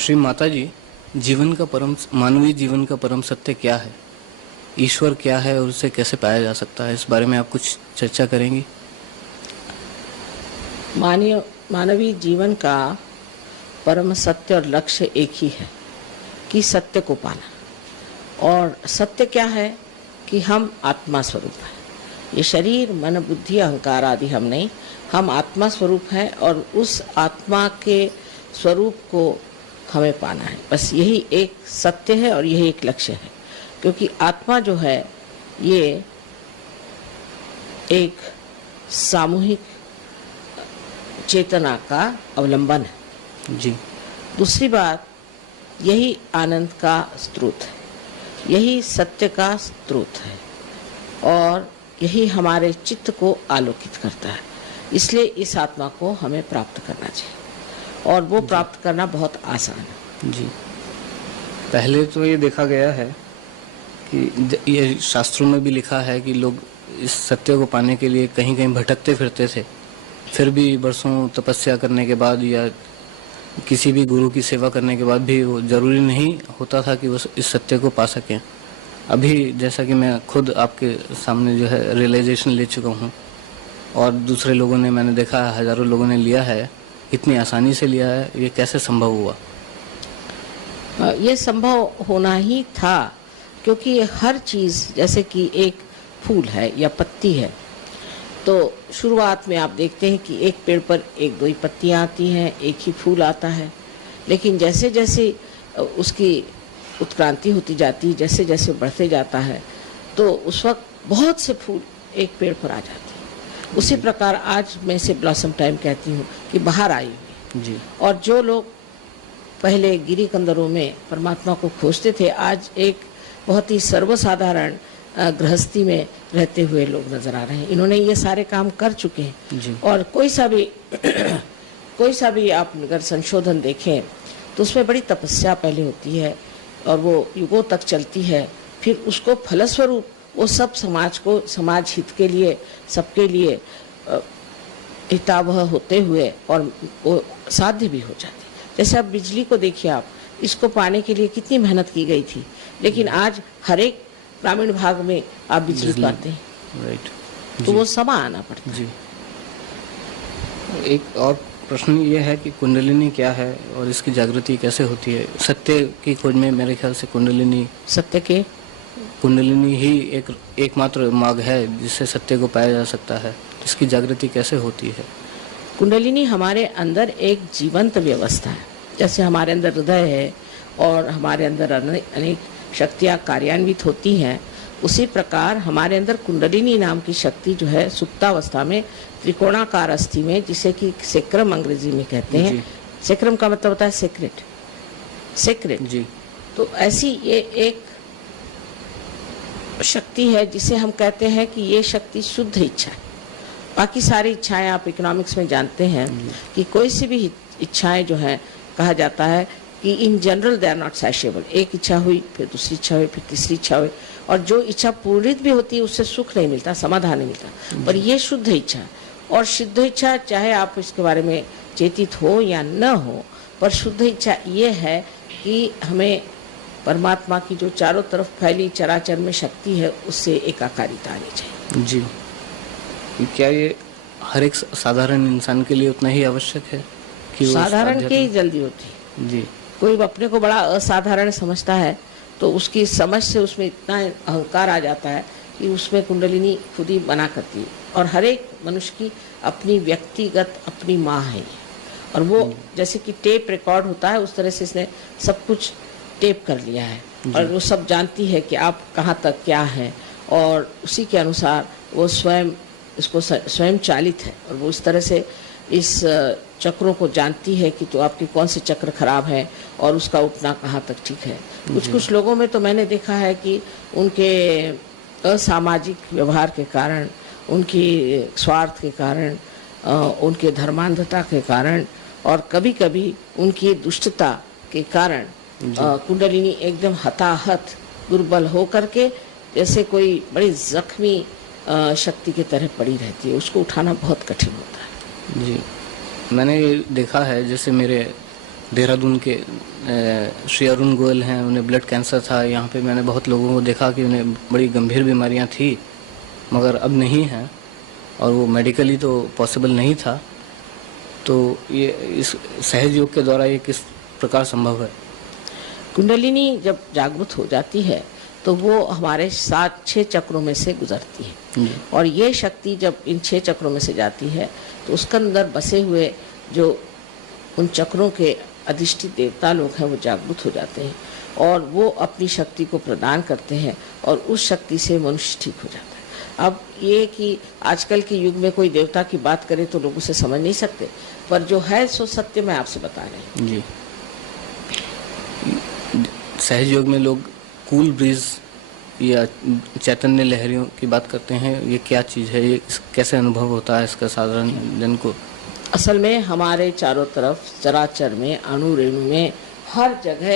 श्री माता जी, मानवीय जीवन का परम सत्य क्या है? ईश्वर क्या है और उसे कैसे पाया जा सकता है? इस बारे में आप कुछ चर्चा करेंगी? मानवीय जीवन का परम सत्य और लक्ष्य एक ही है कि सत्य को पाना। और सत्य क्या है कि हम आत्मा स्वरूप हैं। ये शरीर, मन, बुद्धि, अहंकार आदि हम नहीं, हम आत्मा स्वरूप हैं और उस आत्मा के स्वरूप को हमें पाना है। बस यही एक सत्य है और यही एक लक्ष्य है, क्योंकि आत्मा जो है ये एक सामूहिक चेतना का अवलंबन है। जी। दूसरी बात, यही आनंद का स्रोत है, यही सत्य का स्रोत है और यही हमारे चित्त को आलोकित करता है। इसलिए इस आत्मा को हमें प्राप्त करना चाहिए और वो प्राप्त करना बहुत आसान है। जी। पहले तो ये देखा गया है कि ये शास्त्रों में भी लिखा है कि लोग इस सत्य को पाने के लिए कहीं कहीं भटकते फिरते थे, फिर भी बरसों तपस्या करने के बाद या किसी भी गुरु की सेवा करने के बाद भी वो जरूरी नहीं होता था कि वो इस सत्य को पा सकें। अभी जैसा कि मैं खुद आपके सामने जो है रियलाइजेशन ले चुका हूँ और दूसरे लोगों ने, मैंने देखा है हजारों लोगों ने लिया है, इतनी आसानी से लिया है। ये कैसे संभव हुआ? ये संभव होना ही था, क्योंकि हर चीज़, जैसे कि एक फूल है या पत्ती है, तो शुरुआत में आप देखते हैं कि एक पेड़ पर एक दो ही पत्तियाँ आती हैं, एक ही फूल आता है। लेकिन जैसे जैसे उसकी उत्क्रांति होती जाती, जैसे जैसे बढ़ते जाता है, तो उस वक्त बहुत से फूल एक पेड़ पर आ जाते हैं। उसी प्रकार आज मैं इसे ब्लॉसम टाइम कहती हूँ कि बाहर आई हुई जी। और जो लोग पहले गिरी कंदरों में परमात्मा को खोजते थे, आज एक बहुत ही सर्वसाधारण गृहस्थी में रहते हुए लोग नजर आ रहे हैं। इन्होंने ये सारे काम कर चुके हैं जी। और कोई सा भी आप अगर संशोधन देखें तो उसमें बड़ी तपस्या पहले होती है और वो युगों तक चलती है। फिर उसको फलस्वरूप वो सब समाज हित के लिए, सबके लिए हितावह होते हुए और वो साध्य भी हो जाती। जैसे अब बिजली को देखिए, आप इसको पाने के लिए कितनी मेहनत की गई थी, लेकिन आज हर एक ग्रामीण भाग में आप बिजली पाते हैं। राइट। तो वो समय आना पड़ता है। जी। एक और प्रश्न ये है कि कुंडलिनी क्या है और इसकी जागृति कैसे होती है? सत्य की खोज में मेरे ख्याल से कुंडलिनी ही एकमात्र मार्ग है जिससे सत्य को पाया जा सकता है। इसकी जागृति कैसे होती है? कुंडलिनी हमारे अंदर एक जीवंत व्यवस्था है। जैसे हमारे अंदर हृदय है और हमारे अंदर अनेक शक्तियाँ कार्यान्वित होती हैं, उसी प्रकार हमारे अंदर कुंडलिनी नाम की शक्ति जो है सुप्तावस्था में त्रिकोणाकार अस्थि में, जिसे कि सेक्रम अंग्रेजी में कहते हैं। सेक्रम का मतलब होता है सेक्रेट जी। तो ऐसी ये एक शक्ति है जिसे हम कहते हैं कि ये शक्ति शुद्ध इच्छा है। बाकी सारी इच्छाएं आप इकोनॉमिक्स में जानते हैं कि कोई सी भी इच्छाएं जो है, कहा जाता है कि in general they are not satiable. एक इच्छा हुई, फिर दूसरी इच्छा हुई, फिर तीसरी इच्छा हुई, और जो इच्छा पूर्णित भी होती है उससे सुख नहीं मिलता, समाधान नहीं मिलता। पर ये शुद्ध इच्छा है। और शुद्ध इच्छा, चाहे आप इसके बारे में चेतित हो या न हो, पर शुद्ध इच्छा ये है कि हमें परमात्मा की जो चारों तरफ फैली चराचर में शक्ति है उससे एकाकारिता आनी चाहिए। जी। क्या ये हर एक साधारण इंसान के लिए उतना ही आवश्यक है कि साधारण के ही जल्दी होती है? जी। कोई अपने को बड़ा असाधारण समझता है तो उसकी समझ से उसमें इतना अहंकार आ जाता है कि उसमें कुंडलिनी खुद ही मना करती है। और हर एक मनुष्य की अपनी व्यक्तिगत अपनी माँ है, और वो जैसे कि टेप रिकॉर्ड होता है उस तरह से इसने सब कुछ टेप कर लिया है और वो सब जानती है कि आप कहाँ तक क्या है, और उसी के अनुसार वो स्वयं चालित है और वो इस तरह से इस चक्रों को जानती है कि तो आपके कौन से चक्र खराब है और उसका उठना कहाँ तक ठीक है। कुछ लोगों में तो मैंने देखा है कि उनके असामाजिक व्यवहार के कारण, उनकी स्वार्थ के कारण, उनके धर्मांधता के कारण और कभी कभी उनकी दुष्टता के कारण कुंडलिनी एकदम हताहत दुर्बल हो करके जैसे कोई बड़ी जख्मी शक्ति की तरह पड़ी रहती है। उसको उठाना बहुत कठिन होता है। जी। मैंने देखा है, जैसे मेरे देहरादून के श्री अरुण गोयल हैं, उन्हें ब्लड कैंसर था। यहाँ पे मैंने बहुत लोगों को देखा कि उन्हें बड़ी गंभीर बीमारियाँ थी, मगर अब नहीं हैं, और वो मेडिकली तो पॉसिबल नहीं था। तो ये इस सहज योग के द्वारा ये किस प्रकार संभव है? कुंडलिनी जब जागृत हो जाती है तो वो हमारे 7-6 चक्रों में से गुजरती है, और ये शक्ति जब इन 6 चक्रों में से जाती है तो उसके अंदर बसे हुए जो उन चक्रों के अधिष्ठित देवता लोग हैं वो जागृत हो जाते हैं, और वो अपनी शक्ति को प्रदान करते हैं, और उस शक्ति से मनुष्य ठीक हो जाता है। अब ये कि आजकल के युग में कोई देवता की बात करे तो लोग उसे समझ नहीं सकते, पर जो है सो सत्य मैं आपसे बता रही हूँ। जी, सहज योग में लोग कूल ब्रीज या चैतन्य लहरियों की बात करते हैं, ये क्या चीज़ है? ये कैसे अनुभव होता है इसका साधारण जन को? असल में हमारे चारों तरफ चराचर में, अणु रेणु में, हर जगह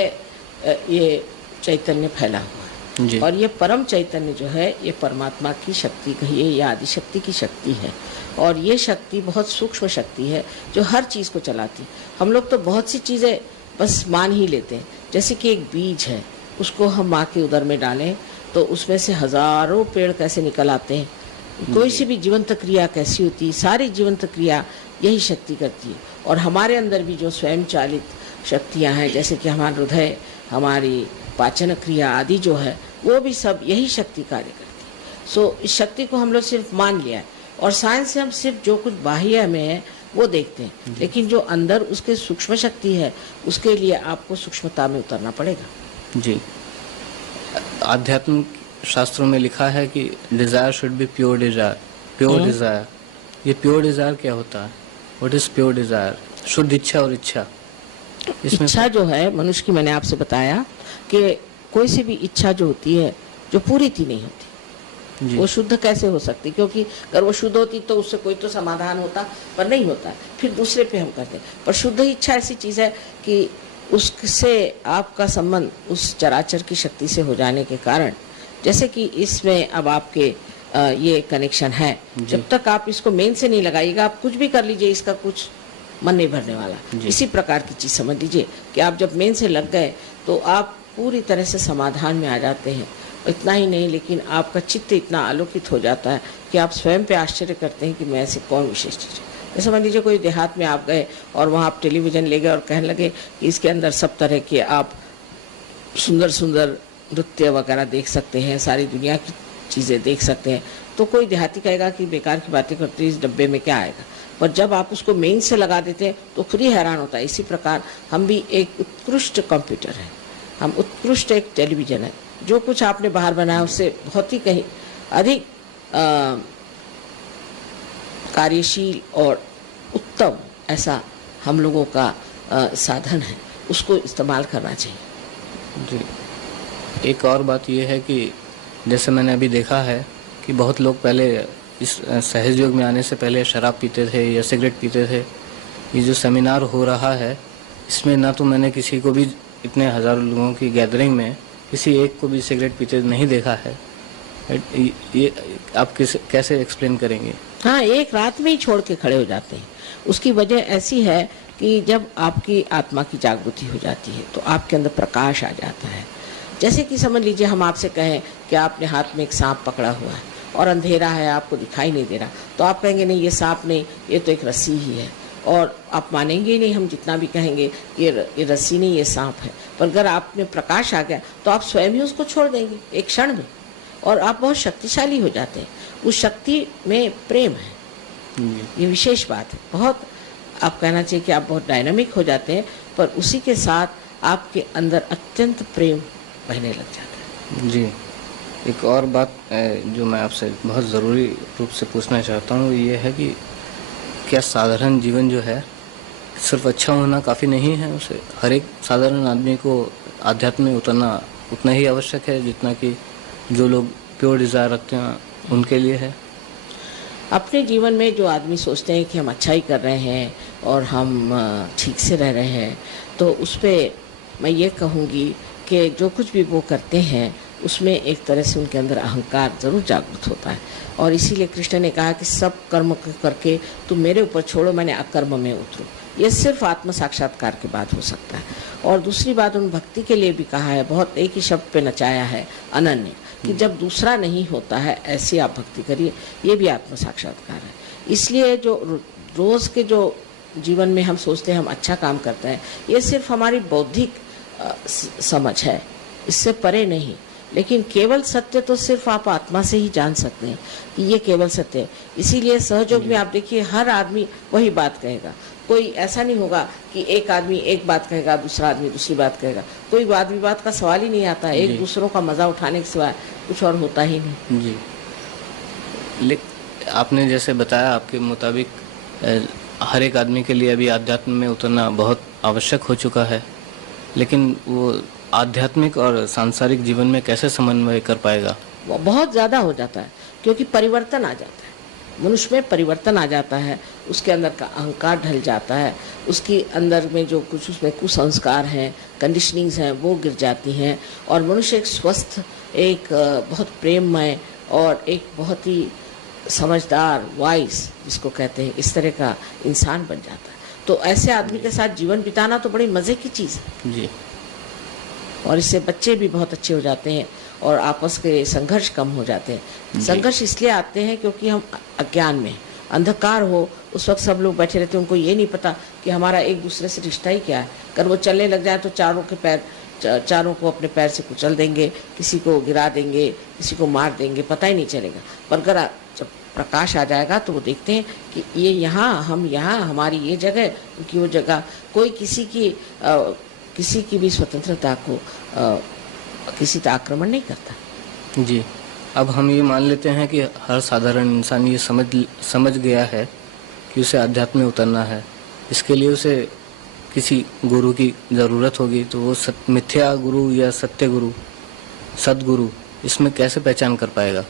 ये चैतन्य फैला हुआ है। जी। और ये परम चैतन्य जो है ये परमात्मा की शक्ति कहिए या आदि शक्ति की शक्ति है, और ये शक्ति बहुत सूक्ष्म शक्ति है जो हर चीज़ को चलाती है। हम लोग तो बहुत सी चीज़ें बस मान ही लेते हैं, जैसे कि एक बीज है, उसको हम माँ के उदर में डालें तो उसमें से हजारों पेड़ कैसे निकल आते हैं। कोई सी भी जीवंत क्रिया कैसी होती है, सारी जीवंत क्रिया यही शक्ति करती है। और हमारे अंदर भी जो स्वयं चालित शक्तियाँ हैं, जैसे कि हमारा हृदय, हमारी पाचन क्रिया आदि जो है, वो भी सब यही शक्ति कार्य करती है। सो इस शक्ति को हम लोग सिर्फ मान लिया है, और साइंस से हम सिर्फ जो कुछ बाह्य में है वो देखते हैं, लेकिन जो अंदर उसके सूक्ष्म शक्ति है उसके लिए आपको सूक्ष्मता में उतरना पड़ेगा। जी, आध्यात्मिक शास्त्रों में लिखा है कि desire should be pure desire. Pure desire, ये प्योर डिजायर क्या होता है? What is pure desire? शुद्ध इच्छा और इच्छा, इसमें इच्छा जो है मनुष्य की, मैंने आपसे बताया कि कोई सी भी इच्छा जो होती है जो पूरी थी नहीं होती, वो शुद्ध कैसे हो सकती? क्योंकि अगर वो शुद्ध होती तो उससे कोई तो समाधान होता, पर नहीं होता है, फिर दूसरे पे हम करते हैं। पर शुद्ध इच्छा ऐसी चीज़ है कि उससे आपका संबंध उस चराचर की शक्ति से हो जाने के कारण, जैसे कि इसमें अब आपके ये कनेक्शन है, जब तक आप इसको मेन से नहीं लगाइएगा, आप कुछ भी कर लीजिए, इसका कुछ मन नहीं भरने वाला। इसी प्रकार की चीज़ समझ लीजिए कि आप जब मेन से लग गए तो आप पूरी तरह से समाधान में आ जाते हैं। इतना ही नहीं, लेकिन आपका चित्त इतना आलोकित हो जाता है कि आप स्वयं पे आश्चर्य करते हैं कि मैं ऐसी कौन विशेष चीज़ है। जैसे समझ लीजिए कोई देहात में आप गए और वहाँ आप टेलीविज़न ले गए और कहने लगे कि इसके अंदर सब तरह के आप सुंदर सुंदर नृत्य वगैरह देख सकते हैं, सारी दुनिया की चीज़ें देख सकते हैं, तो कोई देहाती कहेगा कि बेकार की बातें करते हैं, इस डब्बे में क्या आएगा। पर जब आप उसको मेन से लगा देते हैं तो खुद ही हैरान होता है। इसी प्रकार हम भी एक उत्कृष्ट कंप्यूटर हैं, हम उत्कृष्ट एक टेलीविज़न है। जो कुछ आपने बाहर बनाया उससे बहुत ही कहीं अधिक कार्यशील और उत्तम ऐसा हम लोगों का साधन है, उसको इस्तेमाल करना चाहिए। जी, एक और बात यह है कि जैसे मैंने अभी देखा है कि बहुत लोग पहले इस सहज योग में आने से पहले शराब पीते थे या सिगरेट पीते थे। ये जो सेमिनार हो रहा है, इसमें ना तो मैंने किसी को भी, इतने हज़ारों लोगों की गैदरिंग में किसी एक को भी सिगरेट पीते नहीं देखा है। ये आप कैसे एक्सप्लेन करेंगे? हाँ, एक रात में ही छोड़ के खड़े हो जाते हैं। उसकी वजह ऐसी है कि जब आपकी आत्मा की जागृति हो जाती है तो आपके अंदर प्रकाश आ जाता है। जैसे कि समझ लीजिए हम आपसे कहें कि आपने हाथ में एक सांप पकड़ा हुआ है और अंधेरा है, आपको दिखाई नहीं दे रहा, तो आप कहेंगे नहीं ये सांप नहीं, ये तो एक रस्सी ही है, और आप मानेंगे ही नहीं हम जितना भी कहेंगे ये रस्सी नहीं, ये सांप है। पर अगर आप में प्रकाश आ गया तो आप स्वयं ही उसको छोड़ देंगे एक क्षण में, और आप बहुत शक्तिशाली हो जाते हैं। उस शक्ति में प्रेम है, ये विशेष बात है। बहुत आप कहना चाहिए कि आप बहुत डायनामिक हो जाते हैं, पर उसी के साथ आपके अंदर अत्यंत प्रेम बहने लग जाता है। जी, एक और बात जो मैं आपसे बहुत ज़रूरी रूप से पूछना चाहता हूँ, ये है कि क्या साधारण जीवन जो है सिर्फ अच्छा होना काफ़ी नहीं है? उसे हर एक साधारण आदमी को आध्यात्म में उतरना उतना ही आवश्यक है जितना कि जो लोग प्योर डिज़ायर रखते हैं उनके लिए है? अपने जीवन में जो आदमी सोचते हैं कि हम अच्छा ही कर रहे हैं और हम ठीक से रह रहे हैं, तो उस पर मैं ये कहूँगी कि जो कुछ भी वो करते हैं उसमें एक तरह से उनके अंदर अहंकार ज़रूर जागृत होता है। और इसीलिए कृष्ण ने कहा कि सब कर्म करके तुम मेरे ऊपर छोड़ो, मैंने अकर्म में उतरूँ। ये सिर्फ आत्म साक्षात्कार के बाद हो सकता है। और दूसरी बात उन भक्ति के लिए भी कहा है, बहुत एक ही शब्द पे नचाया है, अनन्य, कि जब दूसरा नहीं होता है ऐसी आप भक्ति करिए, ये भी आत्म साक्षात्कार है। इसलिए जो रोज़ के जो जीवन में हम सोचते हैं हम अच्छा काम करते हैं, ये सिर्फ हमारी बौद्धिक समझ है, इससे परे नहीं। लेकिन केवल सत्य तो सिर्फ आप आत्मा से ही जान सकते हैं कि ये केवल सत्य है। इसीलिए सहयोग में आप देखिए हर आदमी वही बात कहेगा, कोई ऐसा नहीं होगा कि एक आदमी एक बात कहेगा दूसरा आदमी दूसरी बात कहेगा, कोई वाद विवाद का सवाल ही नहीं आता, एक दूसरों का मजा उठाने के सिवाय कुछ और होता ही नहीं। जी, आपने जैसे बताया आपके मुताबिक हर एक आदमी के लिए अभी आध्यात्म में उतरना बहुत आवश्यक हो चुका है, लेकिन वो आध्यात्मिक और सांसारिक जीवन में कैसे समन्वय कर पाएगा? वो बहुत ज़्यादा हो जाता है, क्योंकि परिवर्तन आ जाता है, मनुष्य में परिवर्तन आ जाता है, उसके अंदर का अहंकार ढल जाता है, उसके अंदर में जो कुछ उसमें कुसंस्कार हैं, कंडीशनिंग्स हैं, वो गिर जाती हैं, और मनुष्य एक स्वस्थ, एक बहुत प्रेममय और एक बहुत ही समझदार, वाइस जिसको कहते हैं, इस तरह का इंसान बन जाता है। तो ऐसे आदमी के साथ जीवन बिताना तो बड़ी मज़े की चीज़ है जी। और इससे बच्चे भी बहुत अच्छे हो जाते हैं और आपस के संघर्ष कम हो जाते हैं। संघर्ष इसलिए आते हैं क्योंकि हम अज्ञान में, अंधकार हो उस वक्त सब लोग बैठे रहते हैं, उनको ये नहीं पता कि हमारा एक दूसरे से रिश्ता ही क्या है। अगर वो चलने लग जाए तो चारों को अपने पैर से कुचल देंगे, किसी को गिरा देंगे, किसी को मार देंगे, पता ही नहीं चलेगा। पर अगर जब प्रकाश आ जाएगा तो वो देखते हैं कि ये यहाँ, हम यहाँ, हमारी ये जगह, उनकी वो जगह, कोई किसी की भी स्वतंत्रता को किसी का आक्रमण नहीं करता। जी, अब हम ये मान लेते हैं कि हर साधारण इंसान ये समझ गया है कि उसे अध्यात्म में उतरना है, इसके लिए उसे किसी गुरु की ज़रूरत होगी, तो वो मिथ्या गुरु या सत्य गुरु, सद्गुरु, इसमें कैसे पहचान कर पाएगा?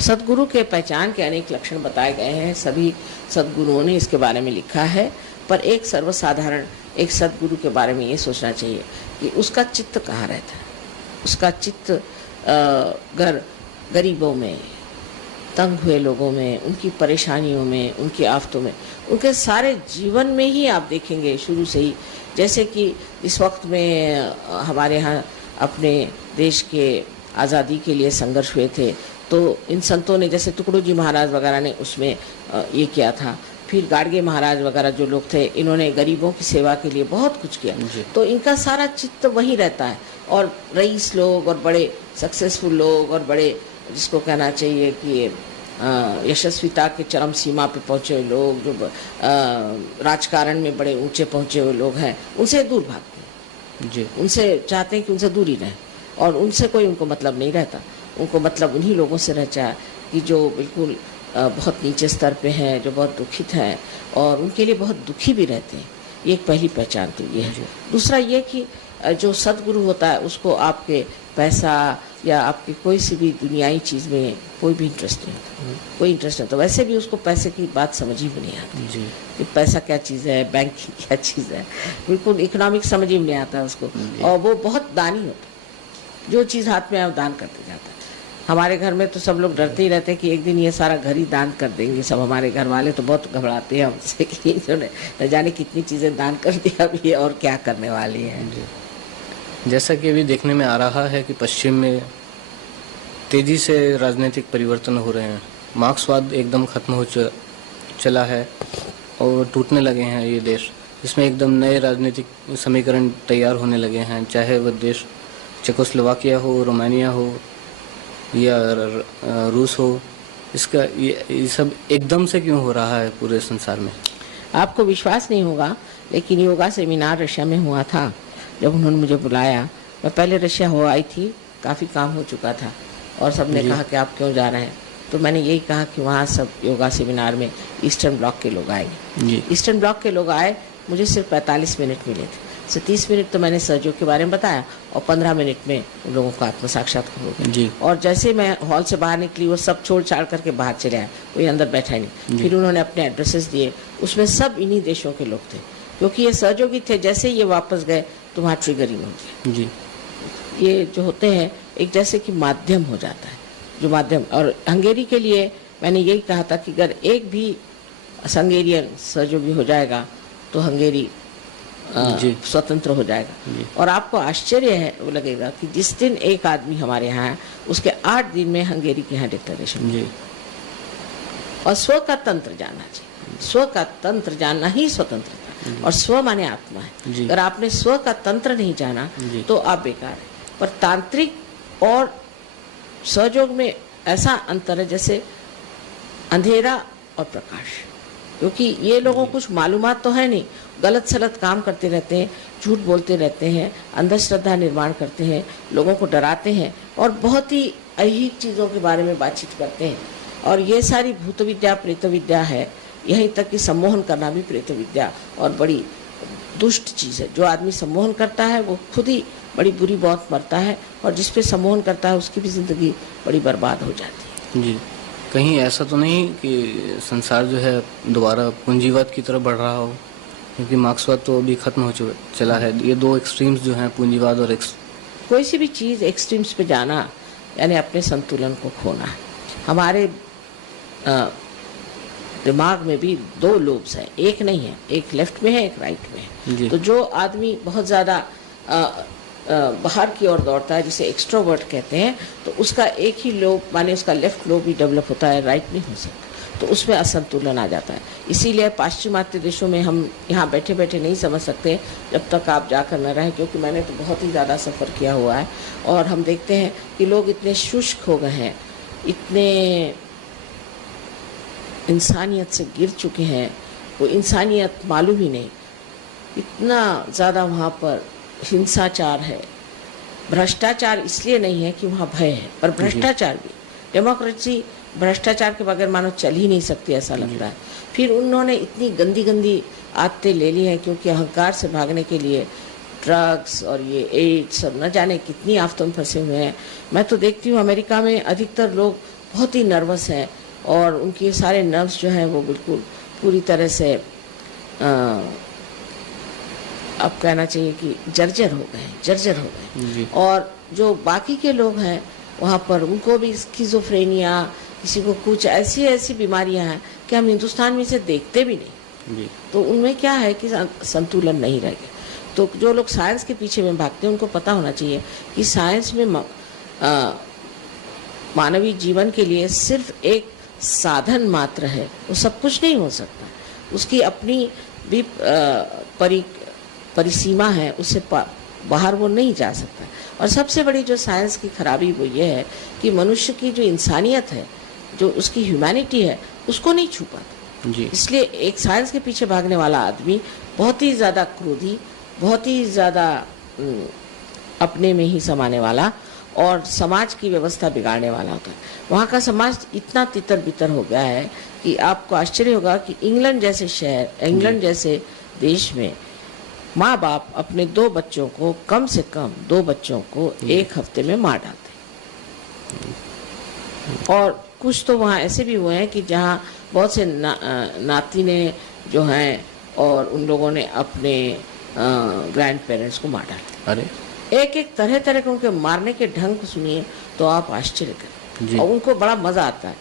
सद्गुरु के पहचान के अनेक लक्षण बताए गए हैं, सभी सद्गुरुओं ने इसके बारे में लिखा है, पर एक सर्वसाधारण एक सद्गुरु के बारे में ये सोचना चाहिए कि उसका चित्त कहाँ रहता है। उसका चित्त गरीबों में, तंग हुए लोगों में, उनकी परेशानियों में, उनकी आफतों में, उनके सारे जीवन में ही आप देखेंगे शुरू से ही। जैसे कि इस वक्त में हमारे यहाँ अपने देश के आज़ादी के लिए संघर्ष हुए थे, तो इन संतों ने, जैसे टुकड़ू जी महाराज वगैरह ने उसमें ये किया था, फिर गाड़गे महाराज वगैरह जो लोग थे, इन्होंने गरीबों की सेवा के लिए बहुत कुछ किया। तो इनका सारा चित्त वहीं रहता है। और रईस लोग और बड़े सक्सेसफुल लोग और बड़े, जिसको कहना चाहिए कि यशस्विता के चरम सीमा पे पहुँचे हुए लोग, जो राजकारण में बड़े ऊंचे पहुँचे हुए लोग हैं, उनसे दूर भागते हैं जी। उनसे चाहते हैं कि उनसे दूर ही रहें, और उनसे कोई उनको मतलब नहीं रहता। उनको मतलब उन्हीं लोगों से रहता है कि जो बिल्कुल बहुत नीचे स्तर पे हैं, जो बहुत दुखित हैं, और उनके लिए बहुत दुखी भी रहते हैं। ये एक पहली पहचान तो ये है। दूसरा ये कि जो सद्गुरु होता है उसको आपके पैसा या आपकी कोई सी भी दुनियाई चीज़ में कोई भी इंटरेस्ट नहीं होता, कोई इंटरेस्ट नहीं होता। वैसे भी उसको पैसे की बात समझ ही नहीं आती जी, कि पैसा क्या चीज़ है, बैंकिंग क्या चीज़ है, बिल्कुल इकोनॉमिक समझ ही नहीं आता उसको। और वो बहुत दानी होता है, जो चीज़ हाथ में आए दान करते जाता है। हमारे घर में तो सब लोग डरते ही रहते हैं कि एक दिन ये सारा घर ही दान कर देंगे सब। हमारे घर वाले तो बहुत घबराते हैं हमसे कि इन्होंने न जाने कितनी चीज़ें दान कर दिया अभी और क्या करने वाली हैं। जैसा कि अभी देखने में आ रहा है कि पश्चिम में तेज़ी से राजनीतिक परिवर्तन हो रहे हैं, मार्क्सवाद एकदम खत्म हो चला है और टूटने लगे हैं ये देश, इसमें एकदम नए राजनीतिक समीकरण तैयार होने लगे हैं, चाहे वह देश चेकोस्लोवाकिया हो, रोमानिया हो या रूस हो। इसका ये सब एकदम से क्यों हो रहा है पूरे संसार में? आपको विश्वास नहीं होगा, लेकिन योगा सेमिनार रशिया में हुआ था। जब उन्होंने मुझे बुलाया, मैं पहले रशिया हो आई थी, काफ़ी काम हो चुका था, और सबने कहा कि आप क्यों जा रहे हैं, तो मैंने यही कहा कि वहाँ सब योगा सेमिनार में ईस्टर्न ब्लॉक के लोग आएंगे। ईस्टर्न ब्लॉक के लोग आए, मुझे सिर्फ 45 मिनट मिले थे। 30 मिनट तो मैंने सहयोग के बारे में बताया और 15 मिनट में उन लोगों का आत्म साक्षात्कार हो गया। और जैसे मैं हॉल से बाहर निकली, वो सब छोड़ छाड़ करके बाहर चले आए, कोई अंदर बैठा नहीं। फिर उन्होंने अपने एड्रेसेस दिए, उसमें सब इन्हीं देशों के लोग थे, क्योंकि ये सहयोगी थे। जैसे ये वापस गए तो वहाँ ट्रिगरिंग हो गया। ये जो होते हैं एक जैसे कि माध्यम हो जाता है, जो माध्यम। और हंगेरी के लिए मैंने यही कहा था कि अगर एक भी हंगेरियन सहयोगी हो जाएगा तो हंगेरी जी। स्वतंत्र हो जाएगा। जी। और आपको आश्चर्य है वो लगेगा कि जिस दिन एक आदमी हमारे यहाँ है उसके 8 दिन में हंगेरी के यहाँ डिक्लेरेशन। जी। और स्व का तंत्र जानना चाहिए, स्व का तंत्र जानना ही स्वतंत्रता, और स्व माने आत्मा है। जी। अगर आपने स्व का तंत्र नहीं जाना जी। तो आप बेकार है। पर तांत्रिक और सहयोग में ऐसा अंतर है जैसे अंधेरा और प्रकाश, क्योंकि ये लोगों को कुछ मालूमात तो है नहीं, गलत सलत काम करते रहते हैं, झूठ बोलते रहते हैं, अंधश्रद्धा निर्माण करते हैं, लोगों को डराते हैं और बहुत ही अहित चीज़ों के बारे में बातचीत करते हैं। और ये सारी भूत विद्या प्रेत विद्या है, यहीं तक कि सम्मोहन करना भी प्रेत विद्या और बड़ी दुष्ट चीज़ है। जो आदमी सम्मोहन करता है वो खुद ही बड़ी बुरी मौत मरता है, और जिस पे सम्मोहन करता है उसकी भी ज़िंदगी बड़ी बर्बाद हो जाती है। जी। कहीं ऐसा तो नहीं कि संसार जो है दोबारा पूंजीवाद की तरफ बढ़ रहा हो, क्योंकि मार्क्सवाद तो अभी खत्म हो चला है। ये दो एक्सट्रीम्स जो हैं, पूंजीवाद और कोई सी भी चीज़ एक्सट्रीम्स पे जाना यानी अपने संतुलन को खोना है। हमारे दिमाग में भी 2 लोब्स हैं, एक नहीं है, एक लेफ्ट में है एक राइट में है। तो जो आदमी बहुत ज़्यादा बाहर की ओर दौड़ता है जिसे एक्सट्रोवर्ट कहते हैं, तो उसका एक ही लोब माने उसका लेफ्ट लोब ही डेवलप होता है, राइट नहीं हो सकता, तो उसमें असंतुलन आ जाता है। इसीलिए पाश्चिमात्य देशों में हम यहाँ बैठे बैठे नहीं समझ सकते जब तक आप जाकर न रहें, क्योंकि मैंने तो बहुत ही ज़्यादा सफ़र किया हुआ है और हम देखते हैं कि लोग इतने शुष्क हो गए हैं, इतने इंसानियत से गिर चुके हैं, वो इंसानियत मालूम ही नहीं, इतना ज़्यादा वहाँ पर हिंसाचार है। भ्रष्टाचार इसलिए नहीं है कि वहाँ भय है, पर भ्रष्टाचार भी, डेमोक्रेसी भ्रष्टाचार के बगैर मानो चल ही नहीं सकती ऐसा लगता है। फिर उन्होंने इतनी गंदी गंदी आदतें ले ली हैं, क्योंकि अहंकार से भागने के लिए ड्रग्स और ये एड्स और न जाने कितनी आफतों में फंसे हुए हैं। मैं तो देखती हूँ अमेरिका में अधिकतर लोग बहुत ही नर्वस हैं और उनके सारे नर्व्स जो हैं वो बिल्कुल पूरी तरह से अब कहना चाहिए कि जर्जर हो गए। और जो बाकी के लोग हैं वहाँ पर उनको भी स्किज़ोफ्रेनिया, किसी को कुछ ऐसी ऐसी बीमारियाँ हैं कि हम हिंदुस्तान में इसे देखते भी नहीं। तो उनमें क्या है कि संतुलन नहीं रह गया। तो जो लोग साइंस के पीछे में भागते हैं उनको पता होना चाहिए कि साइंस में मानवीय जीवन के लिए सिर्फ एक साधन मात्र है, वो सब कुछ नहीं हो सकता, उसकी अपनी भी परिसीमा है, उससे बाहर वो नहीं जा सकता। और सबसे बड़ी जो साइंस की खराबी वो ये है कि मनुष्य की जो इंसानियत है, जो उसकी ह्यूमैनिटी है, उसको नहीं छू पाता। इसलिए एक साइंस के पीछे भागने वाला आदमी बहुत ही ज़्यादा क्रोधी, बहुत ही ज़्यादा अपने में ही समाने वाला और समाज की व्यवस्था बिगाड़ने वाला होता है। वहाँ का समाज इतना तितर बितर हो गया है कि आपको आश्चर्य होगा कि इंग्लैंड जैसे शहर, इंग्लैंड जैसे देश में माँ बाप अपने 2 बच्चों को, कम से कम 2 बच्चों को 1 हफ्ते में मार डालते हैं। और कुछ तो वहाँ ऐसे भी हुए हैं कि जहाँ बहुत से नातीने जो हैं और उन लोगों ने अपने ग्रैंड पेरेंट्स को मार डाला। अरे एक एक तरह तरह के उनके मारने के ढंग को सुनिए तो आप आश्चर्य करें, और उनको बड़ा मज़ा आता है।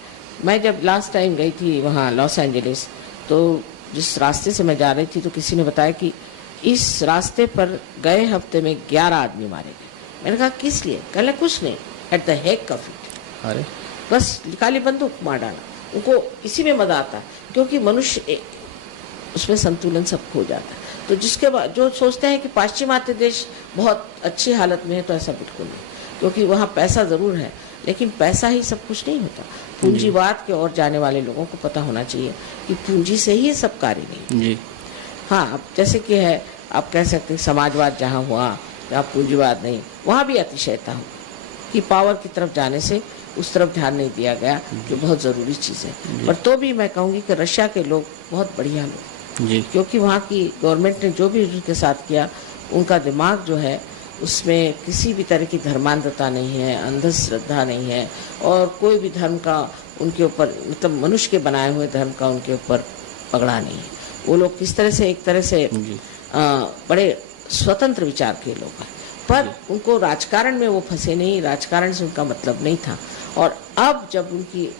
मैं जब लास्ट टाइम गई थी वहाँ लॉस एंजलिस, तो जिस रास्ते से मैं जा रही थी तो किसी ने बताया कि इस रास्ते पर गए हफ्ते में 11 आदमी मारे गए। मैंने कहा किस लिए? कहले कुछ नहीं, at the heck of it. अरे बस काली बंदूक मार डाला। उनको इसी में मजा आता है, क्योंकि मनुष्य उसमें संतुलन सब खो जाता है। तो जिसके बाद जो सोचते हैं कि पाश्चिमात्य देश बहुत अच्छी हालत में है, तो ऐसा बिल्कुल नहीं, क्योंकि वहाँ पैसा ज़रूर है, लेकिन पैसा ही सब कुछ नहीं होता। पूंजीवाद के ओर जाने वाले लोगों को पता होना चाहिए कि पूंजी से ही सब कार्य नहीं। हाँ, अब जैसे कि है, आप कह सकते हैं समाजवाद जहाँ हुआ, जहाँ पूंजीवाद नहीं, वहाँ भी अतिशयता हो कि पावर की तरफ जाने से उस तरफ ध्यान नहीं दिया गया, जो बहुत ज़रूरी चीज़ है। पर तो भी मैं कहूँगी कि रशिया के लोग बहुत बढ़िया लोग, क्योंकि वहाँ की गवर्नमेंट ने जो भी उनके साथ किया, उनका दिमाग जो है उसमें किसी भी तरह की धर्मांधता नहीं है, अंधश्रद्धा नहीं है, और कोई भी धर्म का उनके ऊपर, मतलब मनुष्य के बनाए हुए धर्म का उनके ऊपर पगड़ा नहीं है। वो लोग किस तरह से, एक तरह से बड़े स्वतंत्र विचार के लोग हैं। पर उनको राजकारण में वो फंसे नहीं, राजकारण से उनका मतलब नहीं था। और अब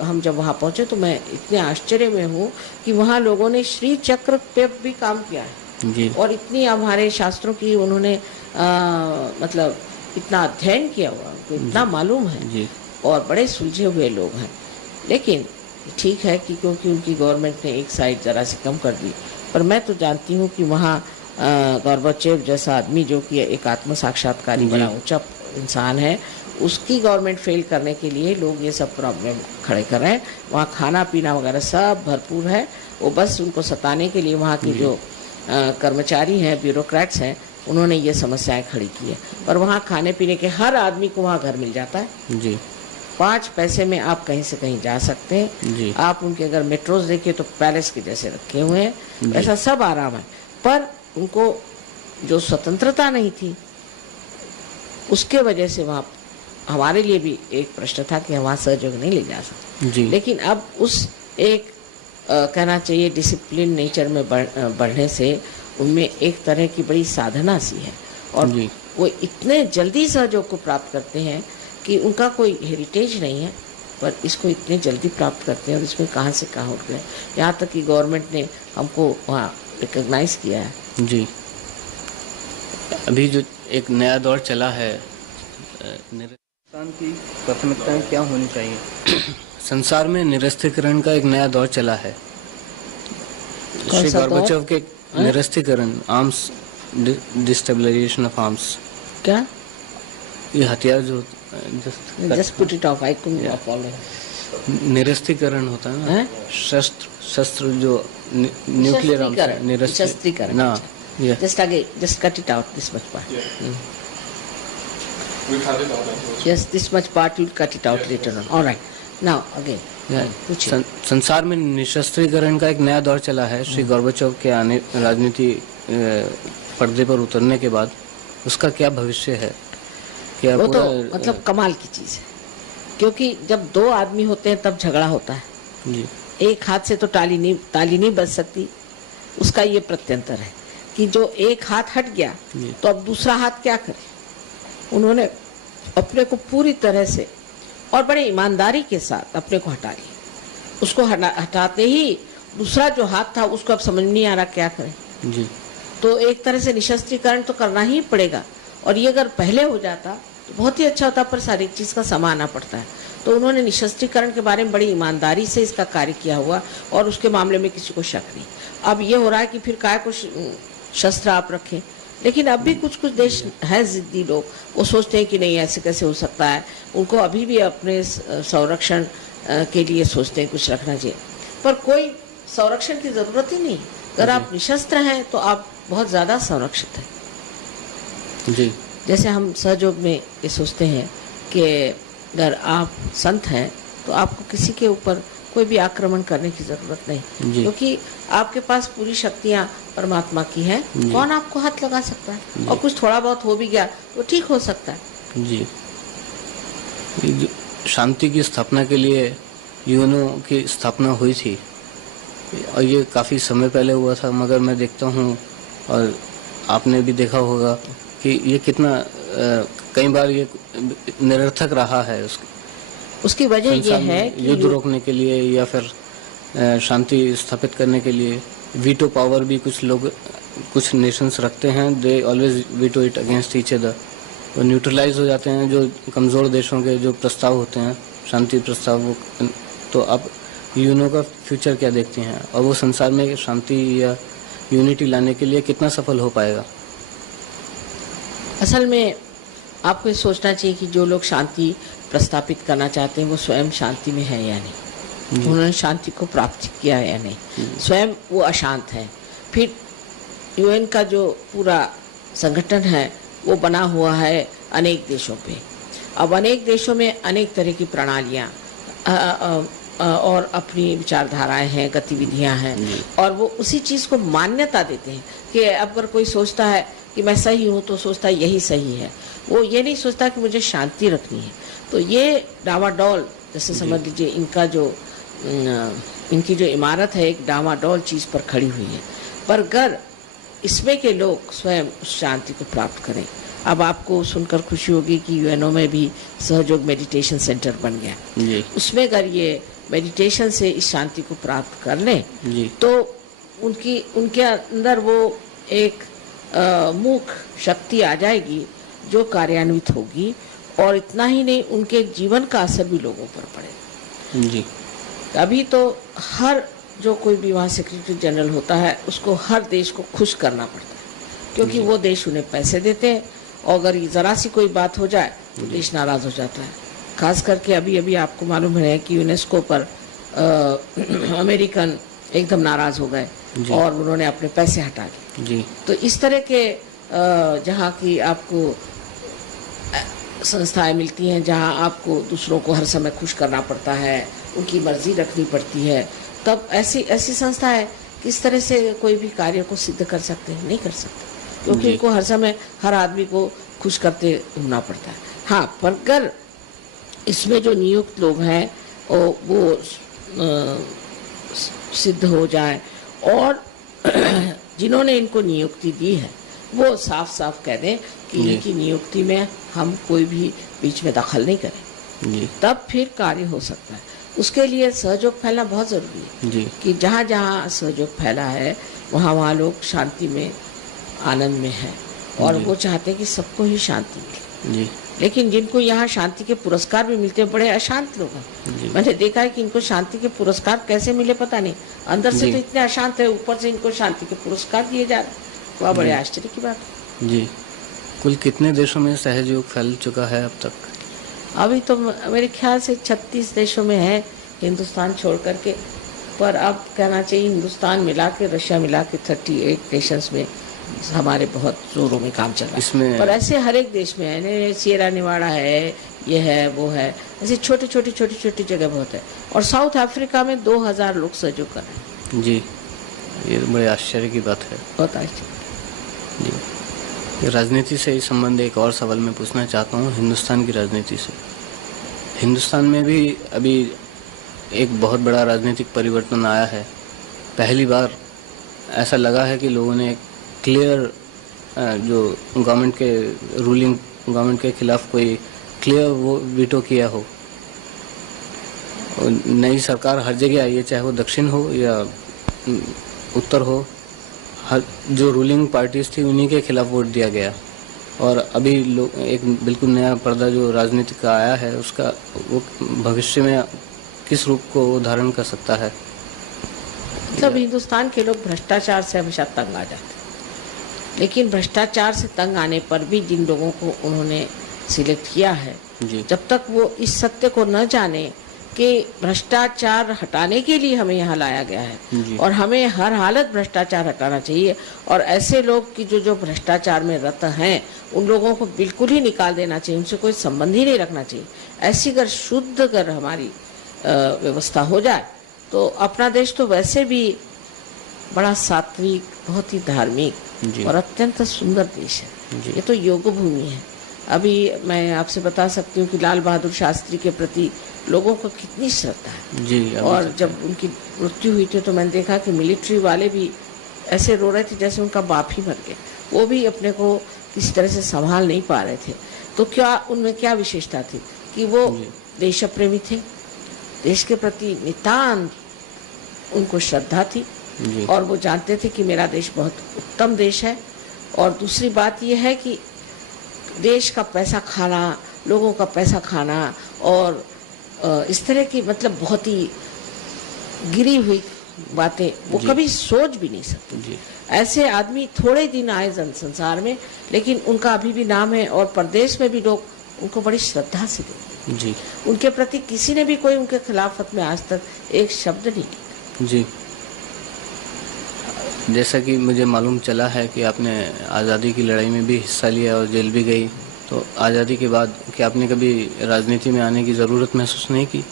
हम जब वहाँ पहुँचे तो मैं इतने आश्चर्य में हूँ कि वहाँ लोगों ने श्री चक्र पे भी काम किया है जी और इतनी हमारे शास्त्रों की उन्होंने मतलब इतना अध्ययन किया हुआ, उनको इतना मालूम है जी और बड़े सुलझे हुए लोग हैं। लेकिन ठीक है कि क्योंकि उनकी गवर्नमेंट ने एक साइड जरा सी कम कर दी, पर मैं तो जानती हूँ कि वहाँ गोर्बाचेव जैसा आदमी जो कि एक आत्म साक्षात्कारी बड़ा ऊंचा इंसान है, उसकी गवर्नमेंट फेल करने के लिए लोग ये सब प्रॉब्लम खड़े कर रहे हैं। वहाँ खाना पीना वगैरह सब भरपूर है, वो बस उनको सताने के लिए वहाँ की जो कर्मचारी हैं, ब्यूरोक्रेट्स हैं, उन्होंने ये समस्याएं खड़ी की है। पर वहाँ खाने पीने के हर आदमी को वहाँ घर मिल जाता है जी 5 पैसे में, आप कहीं से कहीं जा सकते हैं जी आप उनके अगर मेट्रोज देखिए तो पैलेस के जैसे रखे हुए हैं, ऐसा सब आराम है। पर उनको जो स्वतंत्रता नहीं थी उसके वजह से वहाँ हमारे लिए भी एक प्रश्न था कि हम वहाँ सहयोग नहीं ले जा सकते। जी लेकिन अब उस एक कहना चाहिए डिसिप्लिन नेचर में बढ़ने से उनमें एक तरह की बड़ी साधना सी है और जी वो इतने जल्दी सहयोग को प्राप्त करते हैं कि उनका कोई हेरिटेज नहीं है, पर इसको इतने जल्दी प्राप्त करते हैं और इसमें कहाँ से कहाँ उठ गए। यहाँ तक कि गवर्नमेंट ने हमको वहाँ रिकॉग्नाइज किया है। जी अभी जो एक नया दौर चला है, हिंदुस्तान की प्राथमिकताएं क्या होनी चाहिए? संसार में निरस्तीकरण का एक नया दौर चला है। कौन श्री सा दौर? गोर्बाचेव के निरस्तीकरण, आर्म्स डिस्टेबलाइजेशन ऑफ आर्म्स, क्या? ये हथियार जो just put it off, I couldn't follow. निरस्तीकरण होता है ना, हैं? शस्त्र जो न्यूक्लियर आर्म्स, निरस्त्रीकरण ना ये जस्ट आगे, just cut it out this much part. Yes, this much part you'll cut it out later on. All right. Now again. पूछिए। संसार में निशस्त्रीकरण का एक नया दौर चला है। श्री गोर्बाचेव के आने राजनीति पर्दे पर उतरने के बाद उसका क्या भविष्य है? क्या वो पूरा तो मतलब कमाल की चीज है, क्योंकि जब 2 आदमी होते हैं तब झगड़ा होता है। जी एक हाथ से तो ताली नहीं बज सकती। उसका ये प्रत्यंतर है कि जो एक हाथ हट गया तो अब दूसरा हाथ क्या करे। उन्होंने अपने को पूरी तरह से और बड़े ईमानदारी के साथ अपने को हटा लिया। उसको हटाते ही दूसरा जो हाथ था उसको अब समझ नहीं आ रहा क्या करे। जी तो एक तरह से निशस्त्रीकरण तो करना ही पड़ेगा, और ये अगर पहले हो जाता तो बहुत ही अच्छा होता, पर सारी चीज का समय आना पड़ता है। तो उन्होंने निशस्त्रीकरण के बारे में बड़ी ईमानदारी से इसका कार्य किया हुआ और उसके मामले में किसी को शक नहीं। अब ये हो रहा है कि फिर काय को शस्त्र आप रखें, लेकिन अब भी कुछ देश है जिद्दी लोग, वो सोचते हैं कि नहीं ऐसे कैसे हो सकता है। उनको अभी भी अपने संरक्षण के लिए सोचते हैं कुछ रखना चाहिए, पर कोई संरक्षण की जरूरत ही नहीं। अगर आप निशस्त्र हैं तो आप बहुत ज्यादा संरक्षित हैं। जी जैसे हम सहयोग में ये सोचते हैं कि अगर आप संत हैं तो आपको किसी के ऊपर कोई भी आक्रमण करने की जरूरत नहीं, क्योंकि आपके पास पूरी शक्तियाँ परमात्मा की हैं। कौन आपको हाथ लगा सकता है? और कुछ थोड़ा बहुत हो भी गया वो ठीक हो सकता है। जी शांति की स्थापना के लिए यूएनओ की स्थापना हुई थी और ये काफ़ी समय पहले हुआ था, मगर मैं देखता हूँ और आपने भी देखा होगा कि ये कितना कई बार ये निरर्थक रहा है। उसकी वजह ये है कि युद्ध रोकने के लिए या फिर शांति स्थापित करने के लिए वीटो पावर भी कुछ लोग, कुछ नेशंस रखते हैं। They always veto it against each other. वो न्यूट्रलाइज हो जाते हैं जो कमज़ोर देशों के जो प्रस्ताव होते हैं, शांति प्रस्ताव। तो आप यूएनओ का फ्यूचर क्या देखते हैं और वो संसार में शांति या यूनिटी लाने के लिए कितना सफल हो पाएगा? असल में आपको ये सोचना चाहिए कि जो लोग शांति प्रस्तापित करना चाहते हैं वो स्वयं शांति में है या नहीं, उन्होंने शांति को प्राप्त किया है या नहीं, स्वयं वो अशांत है। फिर यूएन का जो पूरा संगठन है वो बना हुआ है अनेक देशों पे। अब अनेक देशों में अनेक तरह की प्रणालियाँ और अपनी विचारधाराएं हैं, गतिविधियां हैं, और वो उसी चीज़ को मान्यता देते हैं कि अगर कोई सोचता है कि मैं सही हूँ तो सोचता है यही सही है। वो ये नहीं सोचता कि मुझे शांति रखनी है। तो ये डावाडोल, जैसे समझ लीजिए इनकी जो इमारत है एक डावाडोल चीज़ पर खड़ी हुई है। पर अगर इसमें के लोग स्वयं उस शांति को प्राप्त करें अब आपको सुनकर खुशी होगी कि यूएनओ में भी सहयोग मेडिटेशन सेंटर बन गया। जी उसमें अगर ये मेडिटेशन से इस शांति को प्राप्त कर लें जी तो उनके अंदर वो एक मूक शक्ति आ जाएगी जो कार्यान्वित होगी, और इतना ही नहीं, उनके जीवन का असर भी लोगों पर पड़ेगा। जी अभी तो हर जो कोई भी वहाँ सेक्रेटरी जनरल होता है उसको हर देश को खुश करना पड़ता है, क्योंकि वो देश उन्हें पैसे देते हैं, और अगर ज़रा सी कोई बात हो जाए तो देश नाराज़ हो जाता है। खास करके अभी अभी आपको मालूम है कि यूनेस्को पर अमेरिकन एकदम नाराज़ हो गए और उन्होंने अपने पैसे हटा लिए। जी तो इस तरह के जहाँ की आपको संस्थाएं मिलती हैं, जहाँ आपको दूसरों को हर समय खुश करना पड़ता है, उनकी मर्जी रखनी पड़ती है, तब ऐसी ऐसी संस्थाएं किस तरह से कोई भी कार्य को सिद्ध कर सकते हैं? नहीं कर सकते, क्योंकि उनको हर समय हर आदमी को खुश करते होना पड़ता है। हाँ, पर अगर इसमें जो नियुक्त लोग हैं वो सिद्ध हो जाए और जिन्होंने इनको नियुक्ति दी है वो साफ साफ कह दें कि इनकी नियुक्ति में हम कोई भी बीच में दखल नहीं करें, तब फिर कार्य हो सकता है। उसके लिए सहयोग फैलना बहुत ज़रूरी है कि जहाँ जहाँ सहयोग फैला है वहाँ वहाँ लोग शांति में, आनंद में हैं, और वो चाहते हैं कि सबको ही शांति मिले। लेकिन जिनको यहाँ शांति के पुरस्कार भी मिलते हैं, बड़े अशांत लोग हैं। मैंने देखा है कि इनको शांति के पुरस्कार कैसे मिले पता नहीं, अंदर से तो इतने अशांत है, ऊपर से इनको शांति के पुरस्कार दिए जा रहे हैं। वह बड़े आश्चर्य की बात है। जी, कुल कितने देशों में सहयोग फैल चुका है अब तक? अभी तो मेरे ख्याल से 36 देशों में है, हिंदुस्तान छोड़ करके, पर अब कहना चाहिए हिंदुस्तान मिला के, रशिया मिला के 38 नेशंस में हमारे बहुत जोरों में काम चल रहा है। इसमें पर ऐसे हर एक देश में है, सिएरा निवाड़ा है, ये है, वो है, ऐसे छोटी छोटी जगह बहुत है। और साउथ अफ्रीका में 2000 लोग सहयोग कर रहे हैं। जी, ये बड़े आश्चर्य की बात है। बहुत आश्चर्य। जी, राजनीति से इस संबंध एक और सवाल मैं पूछना चाहता हूँ, हिंदुस्तान की राजनीति से। हिंदुस्तान में भी अभी एक बहुत बड़ा राजनीतिक परिवर्तन आया है। पहली बार ऐसा लगा है कि लोगों ने क्लियर जो गवर्नमेंट के रूलिंग गवर्नमेंट के खिलाफ कोई क्लियर वो वीटो किया हो। नई सरकार हर जगह आई है, चाहे वो दक्षिण हो या उत्तर हो, हर जो रूलिंग पार्टीज थी उन्हीं के खिलाफ वोट दिया गया। और अभी लोग एक बिल्कुल नया पर्दा जो राजनीति का आया है, उसका वो भविष्य में किस रूप को धारण कर सकता है? मतलब हिंदुस्तान के लोग भ्रष्टाचार से हमेशा तंग आ जाते हैं, लेकिन भ्रष्टाचार से तंग आने पर भी जिन लोगों को उन्होंने सिलेक्ट किया है, जब तक वो इस सत्य को न जाने कि भ्रष्टाचार हटाने के लिए हमें यहाँ लाया गया है और हमें हर हालत भ्रष्टाचार हटाना चाहिए, और ऐसे लोग कि जो भ्रष्टाचार में रत हैं उन लोगों को बिल्कुल ही निकाल देना चाहिए, उनसे कोई संबंध ही नहीं रखना चाहिए। ऐसी अगर शुद्ध अगर हमारी व्यवस्था हो जाए तो अपना देश तो वैसे भी बड़ा सात्विक, बहुत ही धार्मिक और अत्यंत सुंदर देश है। ये तो योग भूमि है। अभी मैं आपसे बता सकती हूँ कि लाल बहादुर शास्त्री के प्रति लोगों को कितनी श्रद्धा है। जी, और जब उनकी मृत्यु हुई थी तो मैंने देखा कि मिलिट्री वाले भी ऐसे रो रहे थे जैसे उनका बाप ही मर गया। वो भी अपने को किसी तरह से संभाल नहीं पा रहे थे। तो क्या उनमें क्या विशेषता थी कि वो देश प्रेमी थे, देश के प्रति नितांत उनको श्रद्धा थी, और वो जानते थे कि मेरा देश बहुत उत्तम देश है। और दूसरी बात यह है कि देश का पैसा खाना, लोगों का पैसा खाना और इस तरह की मतलब बहुत ही गिरी हुई बातें वो कभी सोच भी नहीं सकते। ऐसे आदमी थोड़े दिन आए जन संसार में, लेकिन उनका अभी भी नाम है, और प्रदेश में भी लोग उनको बड़ी श्रद्धा से देखते हैं। जी, उनके प्रति किसी ने भी कोई उनके खिलाफत में आज तक एक शब्द नहीं लिखा। जी, जैसा कि मुझे मालूम चला है कि आपने आज़ादी की लड़ाई में भी हिस्सा लिया और जेल भी गई, तो आज़ादी के बाद क्या आपने कभी राजनीति में आने की ज़रूरत महसूस नहीं की?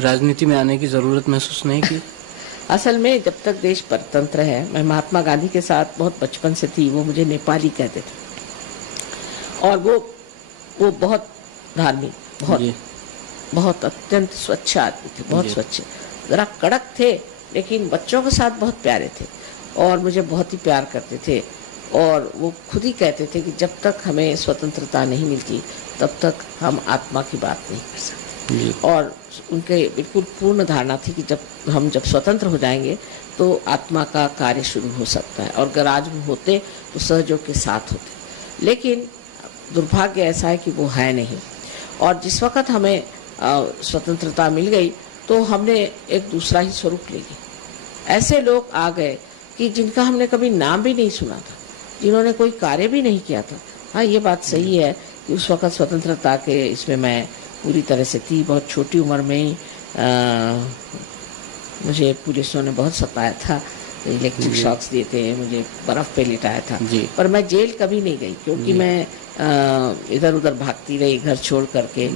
राजनीति में आने की ज़रूरत महसूस नहीं की? असल में जब तक देश परतंत्र है, मैं महात्मा गांधी के साथ बहुत बचपन से थी। वो मुझे नेपाली कहते थे, और वो बहुत धार्मिक, बहुत अत्यंत स्वच्छ आदमी थे, बहुत स्वच्छ, जरा कड़क थे, लेकिन बच्चों के साथ बहुत प्यारे थे और मुझे बहुत ही प्यार करते थे। और वो खुद ही कहते थे कि जब तक हमें स्वतंत्रता नहीं मिलती तब तक हम आत्मा की बात नहीं कर सकते। जी। और उनके बिल्कुल पूर्ण धारणा थी कि जब स्वतंत्र हो जाएंगे तो आत्मा का कार्य शुरू हो सकता है, और अगर आज वो होते तो सहयोग के साथ होते। लेकिन दुर्भाग्य ऐसा है कि वो है नहीं। और जिस वक़्त हमें स्वतंत्रता मिल गई तो हमने एक दूसरा ही स्वरूप ले लिया। ऐसे लोग आ गए कि जिनका हमने कभी नाम भी नहीं सुना था, जिन्होंने कोई कार्य भी नहीं किया था। हाँ, ये बात सही है कि उस वक़्त स्वतंत्रता के इसमें मैं पूरी तरह से थी। बहुत छोटी उम्र में ही मुझे पुलिसों ने बहुत सताया था, इलेक्ट्रिक शॉक्स दिए थे, मुझे बर्फ़ पे लिटाया था। पर मैं जेल कभी नहीं गई, क्योंकि मैं इधर उधर भागती रही घर छोड़ करके,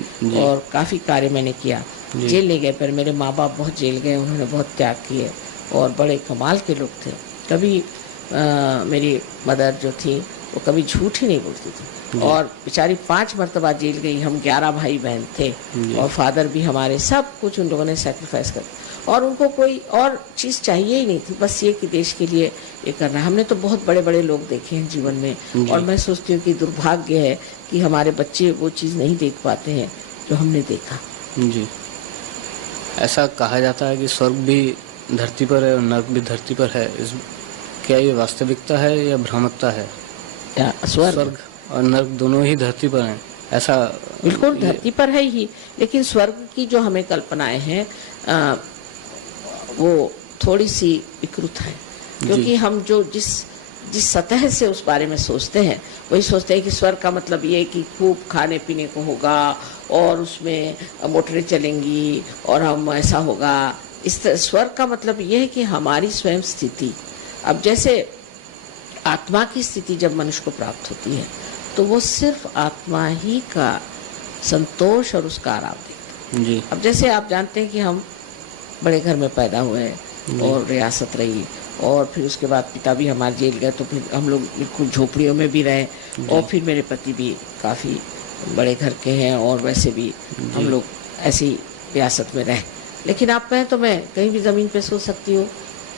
और काफ़ी कार्य मैंने किया। जेल नहीं गए, पर मेरे माँ बाप बहुत जेल गए, उन्होंने बहुत त्याग किए और बड़े कमाल के लोग थे। कभी मेरी मदर जो थी वो कभी झूठ ही नहीं बोलती थी, और बेचारी 5 मरतबा जेल गई। हम 11 भाई बहन थे, और फादर भी हमारे, सब कुछ उन लोगों ने सेक्रीफाइस कर, और उनको कोई और चीज़ चाहिए ही नहीं थी, बस ये कि देश के लिए ये करना। हमने तो बहुत बड़े बड़े लोग देखे हैं जीवन में, और मैं सोचती हूँ कि दुर्भाग्य है कि हमारे बच्चे वो चीज़ नहीं देख पाते हैं जो हमने देखा। जी। ऐसा कहा जाता है कि स्वर्ग भी धरती पर है और नर्क भी धरती पर है। क्या ये वास्तविकता है या भ्रामकता है? या स्वर्ग और नर्क दोनों ही धरती पर हैं, ऐसा? बिल्कुल धरती पर है ही, लेकिन स्वर्ग की जो हमें कल्पनाएं हैं वो थोड़ी सी विकृत है, क्योंकि हम जो जिस सतह से उस बारे में सोचते हैं, वही सोचते हैं कि स्वर्ग का मतलब ये कि खूब खाने पीने को होगा, और उसमें मोटरें चलेंगी, और हम ऐसा होगा। इस स्वर्ग का मतलब ये है कि हमारी स्वयं स्थिति, अब जैसे आत्मा की स्थिति जब मनुष्य को प्राप्त होती है तो वो सिर्फ आत्मा ही का संतोष और उसका आराम देखता है। जी। अब जैसे आप जानते हैं कि हम बड़े घर में पैदा हुए और रियासत रही, और फिर उसके बाद पिता भी हमारे जेल गए, तो फिर हम लोग बिल्कुल झोपड़ियों में भी रहे, और फिर मेरे पति भी काफ़ी बड़े घर के हैं, और वैसे भी हम लोग ऐसी रियासत में रहे। लेकिन आप कहें तो मैं कहीं भी ज़मीन पे सो सकती हूँ,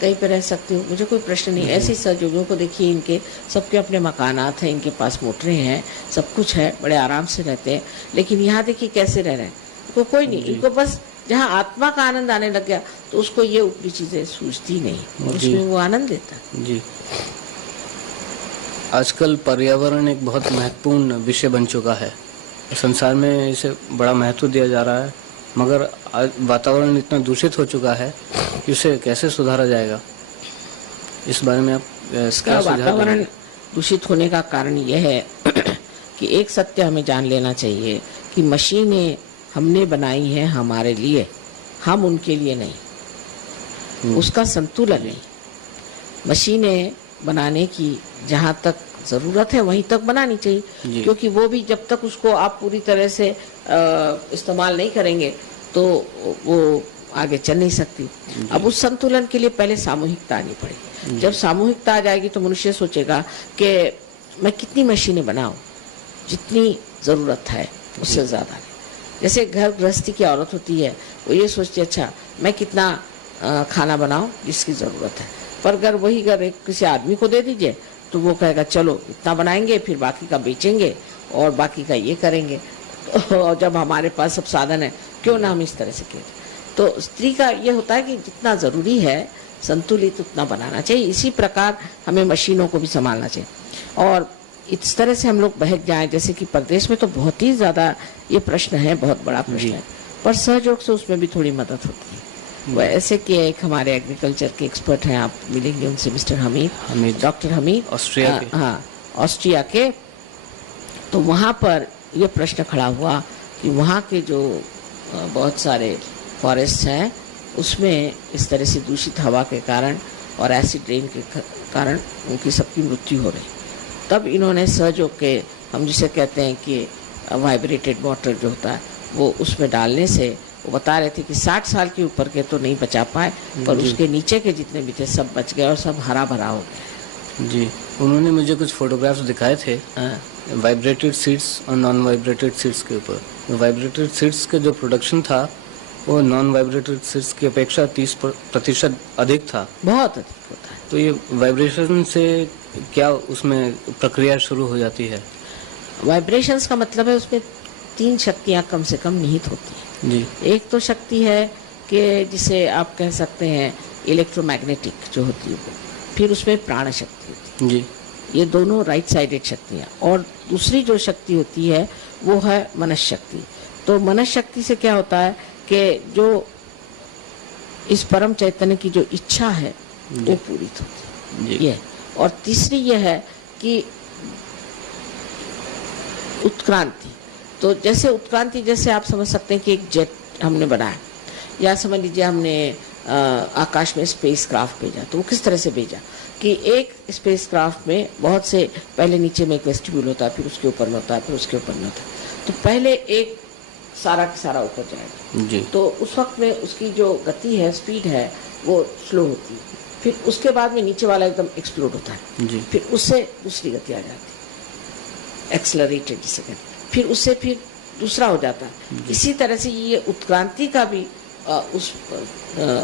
कहीं पे रह सकती हूँ, मुझे कोई प्रश्न नहीं। ऐसे सहयोगियों को देखिए, इनके सबके अपने मकानात हैं, इनके पास मोटरें हैं, सब कुछ है, बड़े आराम से रहते हैं। लेकिन यहाँ देखिए कैसे रह रहे हैं, इनको कोई नहीं, इनको बस जहाँ आत्मा का आनंद आने लग गया तो उसको ये ऊपरी चीज़ें सूझती नहीं, और उसमें वो आनंद लेता है। जी। आजकल पर्यावरण एक बहुत महत्वपूर्ण विषय बन चुका है, संसार में इसे बड़ा महत्व दिया जा रहा है, मगर वातावरण इतना दूषित हो चुका है कि उसे कैसे सुधारा जाएगा? इस बारे में आप क्या सुझाव देंगे? वातावरण दूषित होने का कारण यह है कि एक सत्य हमें जान लेना चाहिए कि मशीनें हमने बनाई हैं हमारे लिए, हम उनके लिए नहीं। उसका संतुलन नहीं। मशीनें बनाने की जहाँ तक ज़रूरत है वहीं तक बनानी चाहिए, क्योंकि वो भी जब तक उसको आप पूरी तरह से इस्तेमाल नहीं करेंगे तो वो आगे चल नहीं सकती। अब उस संतुलन के लिए पहले सामूहिकता आनी पड़ेगी। जब सामूहिकता आ जाएगी तो मनुष्य सोचेगा कि मैं कितनी मशीनें बनाऊं, जितनी ज़रूरत है उससे ज़्यादा नहीं। जैसे घर गृहस्थी की औरत होती है, वो ये सोचती है अच्छा मैं कितना खाना बनाऊं जिसकी ज़रूरत है, पर अगर वही घर किसी आदमी को दे दीजिए तो वो कहेगा चलो इतना बनाएंगे, फिर बाकी का बेचेंगे और बाकी का ये करेंगे। तो जब हमारे पास सब साधन है, क्यों ना हम इस तरह से करें। तो स्त्री का ये होता है कि जितना ज़रूरी है संतुलित उतना बनाना चाहिए। इसी प्रकार हमें मशीनों को भी संभालना चाहिए, और इस तरह से हम लोग बहक जाएं। जैसे कि प्रदेश में तो बहुत ही ज़्यादा ये प्रश्न है, बहुत बड़ा प्रश्न है, पर सहयोग से उसमें भी थोड़ी मदद होती है। वो ऐसे कि एक हमारे एग्रीकल्चर के एक्सपर्ट हैं, आप मिलेंगे उनसे, mister Hamid, doctor Hamid, Austria के। हाँ, ऑस्ट्रिया के। तो वहाँ पर ये प्रश्न खड़ा हुआ कि वहाँ के जो बहुत सारे फॉरेस्ट हैं उसमें इस तरह से दूषित हवा के कारण और एसिड रेन के कारण उनकी सबकी मृत्यु हो रही। तब इन्होंने सहयोग के, हम जिसे कहते हैं कि वाइब्रेटेड वाटर जो होता है, वो उसमें डालने से वो बता रहे थे कि 60 साल के ऊपर के तो नहीं बचा पाए, पर उसके नीचे के जितने भी थे सब बच गए और सब हरा भरा हो गया। जी, उन्होंने मुझे कुछ फोटोग्राफ्स दिखाए थे वाइब्रेटेड सीड्स और नॉन वाइब्रेटेड सीड्स के ऊपर। वाइब्रेटेड सीड्स का जो प्रोडक्शन था वो नॉन वाइब्रेटेड सीड्स की अपेक्षा 30% अधिक था। बहुत अधिक होता है। तो ये वाइब्रेशन से क्या उसमें प्रक्रिया शुरू हो जाती है? वाइब्रेशंस का मतलब है उसमें 3 शक्तियाँ कम से कम निहित होती हैं। जी। एक तो शक्ति है कि जिसे आप कह सकते हैं इलेक्ट्रोमैग्नेटिक जो होती है वो, फिर उसमें प्राण शक्ति होती है। जी। ये दोनों राइट साइडेड शक्तियाँ, और दूसरी जो शक्ति होती है वो है मनस शक्ति। तो मनस शक्ति से क्या होता है कि जो इस परम चैतन्य की जो इच्छा है वो पूरित होती है, ये। और तीसरी ये है कि उत्क्रांति। तो जैसे उत्क्रांति, जैसे आप समझ सकते हैं कि एक जेट हमने बनाया, या समझ लीजिए हमने आकाश में स्पेस क्राफ्ट भेजा, तो वो किस तरह से भेजा कि एक स्पेस क्राफ्ट में बहुत से, पहले नीचे में एक वेस्टिब्यूल होता है, फिर उसके ऊपर में होता है, फिर उसके ऊपर में होता है। तो पहले एक सारा का सारा ऊपर जाएगा जी। तो उस वक्त में उसकी जो गति है, स्पीड है, वो स्लो होती है। फिर उसके बाद में नीचे वाला एकदम एक्सप्लोड होता है जी। फिर उससे दूसरी गति आ जाती है, एक्सलरेटेड जिसे कहते हैं। फिर उससे फिर दूसरा हो जाता है। इसी तरह से ये उत्क्रांति का भी उस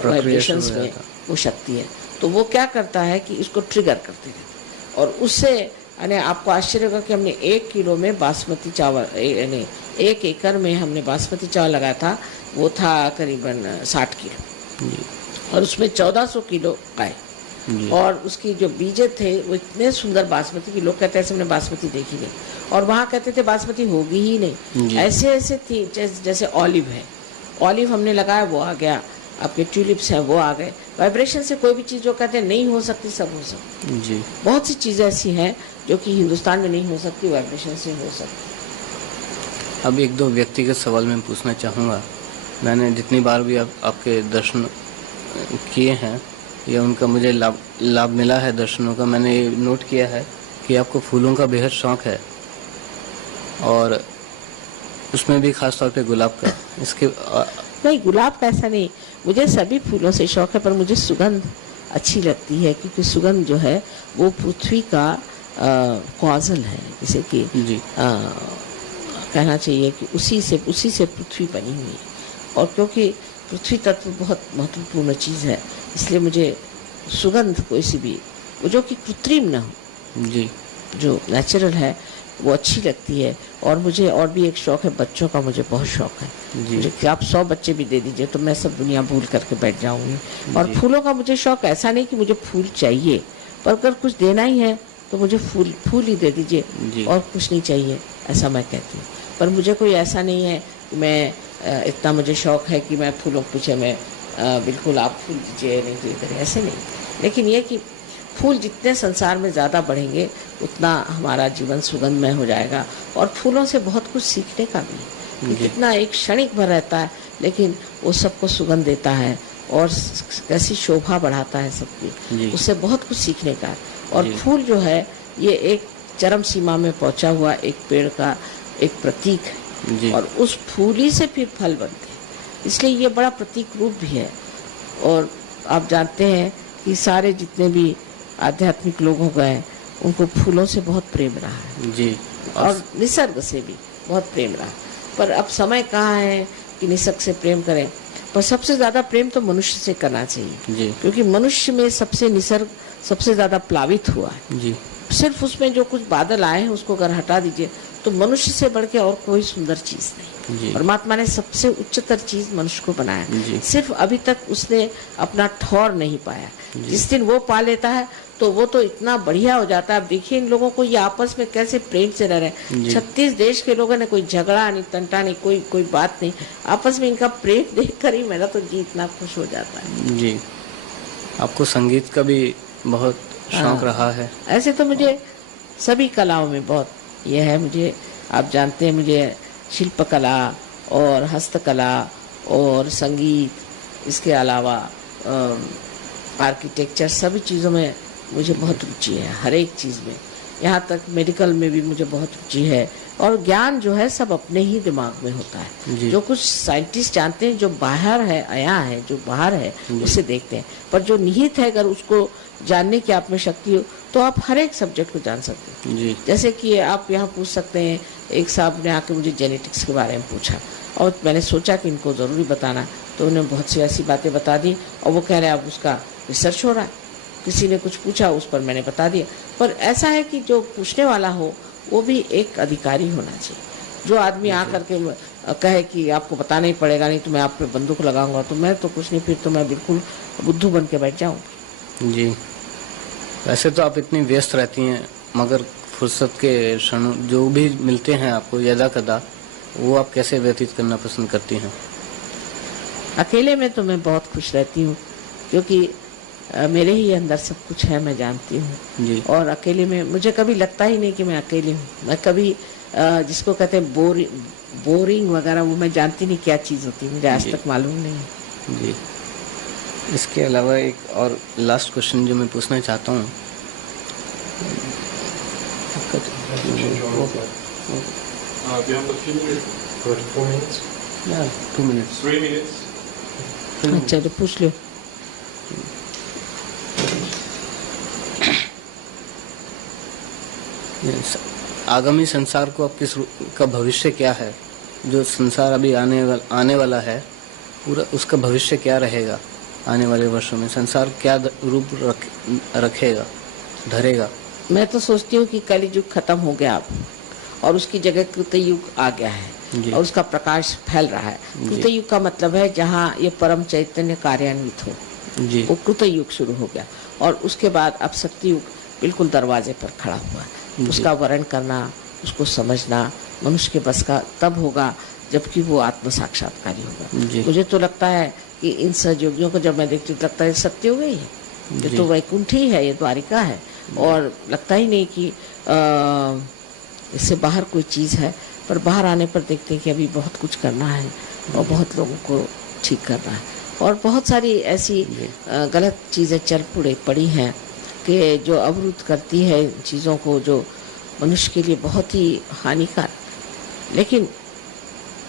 वाइब्रेशंस में वो शक्ति है। तो वो क्या करता है कि इसको ट्रिगर करते रहते, और उससे यानी आपको आश्चर्य होगा कि हमने 1 किलो में बासमती चावल, यानी 1 एकड़ में हमने बासमती चावल लगाया था, वो था करीबन 60 किलो, और उसमें 1400 किलो आए। और उसकी जो बीजे थे वो इतने सुंदर बासमती की, लोग कहते हैं ऐसे हमने बासमती देखी नहीं, और वहाँ कहते थे बासमती होगी ही नहीं, ऐसे ऐसे थी। जैसे ऑलिव है, ऑलिव हमने लगाया वो आ गया, आपके ट्यूलिप्स हैं वो आ गए। वाइब्रेशन से कोई भी चीज़ जो कहते हैं नहीं हो सकती, सब हो सकती जी। बहुत सी चीज़ें ऐसी हैं जो कि हिंदुस्तान में नहीं हो सकती, वाइब्रेशन से हो सकती। अब 1-2 व्यक्तिगत सवाल मैं पूछना चाहूँगा। मैंने जितनी बार भी आपके दर्शन किए हैं या उनका मुझे लाभ मिला है दर्शनों का, मैंने ये नोट किया है कि आपको फूलों का बेहद शौक़ है, और उसमें भी खास तौर पे गुलाब का। इसके नहीं, गुलाब का ऐसा नहीं, मुझे सभी फूलों से शौक़ है, पर मुझे सुगंध अच्छी लगती है, क्योंकि सुगंध जो है वो पृथ्वी का कॉजल है, जैसे कि कहना चाहिए कि उसी से पृथ्वी बनी हुई है। और क्योंकि पृथ्वी तत्व बहुत महत्वपूर्ण चीज़ है, इसलिए मुझे सुगंध कोई सी भी, वो जो कि कृत्रिम ना हो जी, जो नेचुरल है, वो अच्छी लगती है। और मुझे और भी एक शौक़ है, बच्चों का मुझे बहुत शौक़ है जी। मुझे कि आप 100 बच्चे भी दे दीजिए तो मैं सब दुनिया भूल करके बैठ जाऊंगी। और फूलों का मुझे शौक़ ऐसा नहीं कि मुझे फूल चाहिए, पर अगर कुछ देना ही है तो मुझे फूल ही दे दीजिए और कुछ नहीं चाहिए, ऐसा मैं कहती हूँ। पर मुझे कोई ऐसा नहीं है कि मैं इतना मुझे शौक़ है कि मैं फूलों के पीछे मैं बिल्कुल आप फूल दीजिए, नहीं तो इधर, ऐसे नहीं। लेकिन ये कि फूल जितने संसार में ज़्यादा बढ़ेंगे उतना हमारा जीवन सुगंधमय हो जाएगा। और फूलों से बहुत कुछ सीखने का भी है, कितना एक क्षणिक भर रहता है, लेकिन वो सबको सुगंध देता है और कैसी शोभा बढ़ाता है सबकी, उससे बहुत कुछ सीखने का है। और फूल जो है ये एक चरम सीमा में पहुंचा हुआ एक पेड़ का एक प्रतीक है, और उस फूल ही से फिर फल बनते हैं, इसलिए ये बड़ा प्रतीक रूप भी है। और आप जानते हैं कि सारे जितने भी आध्यात्मिक लोग हो गए, उनको फूलों से बहुत प्रेम रहा है जी, और निसर्ग से भी बहुत प्रेम रहा। पर अब समय कहाँ है कि निसर्ग से प्रेम करें, पर सबसे ज़्यादा प्रेम तो मनुष्य से करना चाहिए जी। क्योंकि मनुष्य में सबसे निसर्ग सबसे ज़्यादा प्लावित हुआ है जी। सिर्फ उसमें जो कुछ बादल आए हैं उसको अगर हटा दीजिए तो मनुष्य से बढ़ के और कोई सुंदर चीज़ नहीं। परमात्मा ने सबसे उच्चतर चीज मनुष्य को बनाया, सिर्फ अभी तक उसने अपना ठौर नहीं पाया। जिस दिन वो पा लेता है तो वो तो इतना बढ़िया हो जाता है। आप देखिए इन लोगों को ये आपस में कैसे प्रेम से रह रहे हैं। 36 देश के लोगों ने कोई झगड़ा नहीं, तंटा नहीं, कोई बात नहीं, आपस में इनका प्रेम देखकर ही मेरा तो जी इतना खुश हो जाता है जी। आपको संगीत का भी बहुत शौक रहा है? ऐसे तो मुझे सभी कलाओं में बहुत ये है। मुझे आप जानते हैं मुझे शिल्पकला और हस्तकला और संगीत, इसके अलावा आर्किटेक्चर, सभी चीज़ों में मुझे बहुत रुचि है, हर एक चीज़ में। यहाँ तक मेडिकल में भी मुझे बहुत रुचि है। और ज्ञान जो है सब अपने ही दिमाग में होता है। जो कुछ साइंटिस्ट जानते हैं जो बाहर है, आया है, जो बाहर है उसे देखते हैं, पर जो निहित है अगर उसको जानने की आप में शक्ति हो तो आप हर एक सब्जेक्ट को जान सकते हैं। जैसे कि आप यहाँ पूछ सकते हैं, एक साहब ने आके मुझे जेनेटिक्स के बारे में पूछा और मैंने सोचा कि इनको ज़रूरी बताना, तो उन्होंने बहुत सी ऐसी बातें बता दी और वो कह रहे हैं अब उसका रिसर्च हो रहा है। किसी ने कुछ पूछा उस पर मैंने बता दिया। पर ऐसा है कि जो पूछने वाला हो वो भी एक अधिकारी होना चाहिए। जो आदमी आकर के कहे कि आपको बताना ही पड़ेगा, नहीं तो मैं आप पे बंदूक लगाऊंगा, तो मैं तो कुछ नहीं, फिर तो मैं बिल्कुल बुद्धू बन के बैठ जाऊंगी। जी, वैसे तो आप इतनी व्यस्त रहती हैं, मगर फुर्सत के क्षण जो भी मिलते हैं आपको यदा कदा, वो आप कैसे व्यतीत करना पसंद करती हैं? अकेले में तो मैं बहुत खुश रहती हूँ, क्योंकि मेरे ही अंदर सब कुछ है, मैं जानती हूँ। जी। और अकेले में मुझे कभी लगता ही नहीं कि मैं अकेली हूँ। मैं कभी जिसको कहते हैं बोरिंग वगैरह, वो मैं जानती नहीं क्या चीज़ होती है, मुझे आज जी। तक मालूम नहीं है। जी, इसके अलावा एक और लास्ट क्वेश्चन जो मैं पूछना चाहता हूँ, We have a few minutes. For 4 minutes? 2 minutes. 3 minutes? अच्छा, तो पूछ लो। आगामी संसार को आप का भविष्य क्या है? जो संसार अभी आने वाला है, पूरा उसका भविष्य क्या रहेगा? आने वाले वर्षों में संसार क्या रूप रखेगा, धरेगा? मैं तो सोचती हूँ कि कलयुग खत्म हो गया अब, और उसकी जगह कृतयुग आ गया है, और उसका प्रकाश फैल रहा है। कृतयुग का मतलब है जहाँ ये परम चैतन्य कार्यान्वित हो, जी। वो कृतयुग शुरू हो गया। और उसके बाद अब सत्ययुग बिल्कुल दरवाजे पर खड़ा हुआ है। उसका वर्णन करना, उसको समझना मनुष्य के बस का तब होगा जबकि वो आत्म साक्षात्कारी होगा। मुझे तो लगता है कि इन सहयोगियों को जब मैं देखती हूँ, लगता है सत्ययुग ही है, ये तो वैकुंठ ही है, ये द्वारिका है, और लगता ही नहीं कि इससे बाहर कोई चीज़ है। पर बाहर आने पर देखते हैं कि अभी बहुत कुछ करना है, और बहुत लोगों को ठीक करना है, और बहुत सारी ऐसी गलत चीज़ें चल पड़ी हैं कि जो अवरुद्ध करती है चीज़ों को, जो मनुष्य के लिए बहुत ही हानिकारक। लेकिन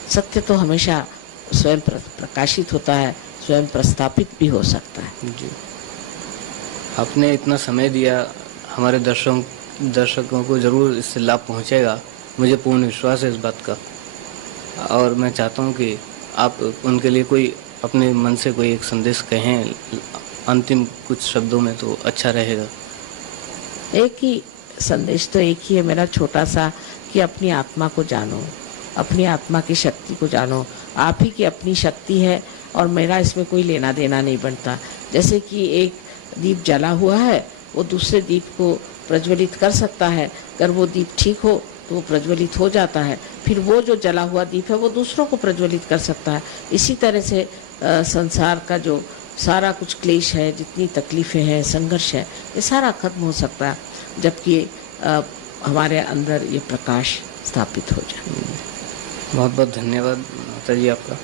सत्य तो हमेशा स्वयं प्रकाशित होता है, स्वयं प्रस्थापित भी हो सकता है। जी, आपने इतना समय दिया, हमारे दर्शकों को ज़रूर इससे लाभ पहुंचेगा, मुझे पूर्ण विश्वास है इस बात का। और मैं चाहता हूं कि आप उनके लिए कोई अपने मन से कोई एक संदेश कहें अंतिम कुछ शब्दों में, तो अच्छा रहेगा। एक ही संदेश तो एक ही है मेरा, छोटा सा, कि अपनी आत्मा को जानो, अपनी आत्मा की शक्ति को जानो। आप ही की अपनी शक्ति है, और मेरा इसमें कोई लेना देना नहीं बनता। जैसे कि एक दीप जला हुआ है, वो दूसरे दीप को प्रज्वलित कर सकता है। अगर वो दीप ठीक हो तो वो प्रज्वलित हो जाता है, फिर वो जो जला हुआ दीप है वो दूसरों को प्रज्वलित कर सकता है। इसी तरह से संसार का जो सारा कुछ क्लेश है, जितनी तकलीफ़ें हैं, संघर्ष है, ये सारा खत्म हो सकता है जबकि हमारे अंदर ये प्रकाश स्थापित हो जाए। बहुत बहुत धन्यवाद माता जी आपका।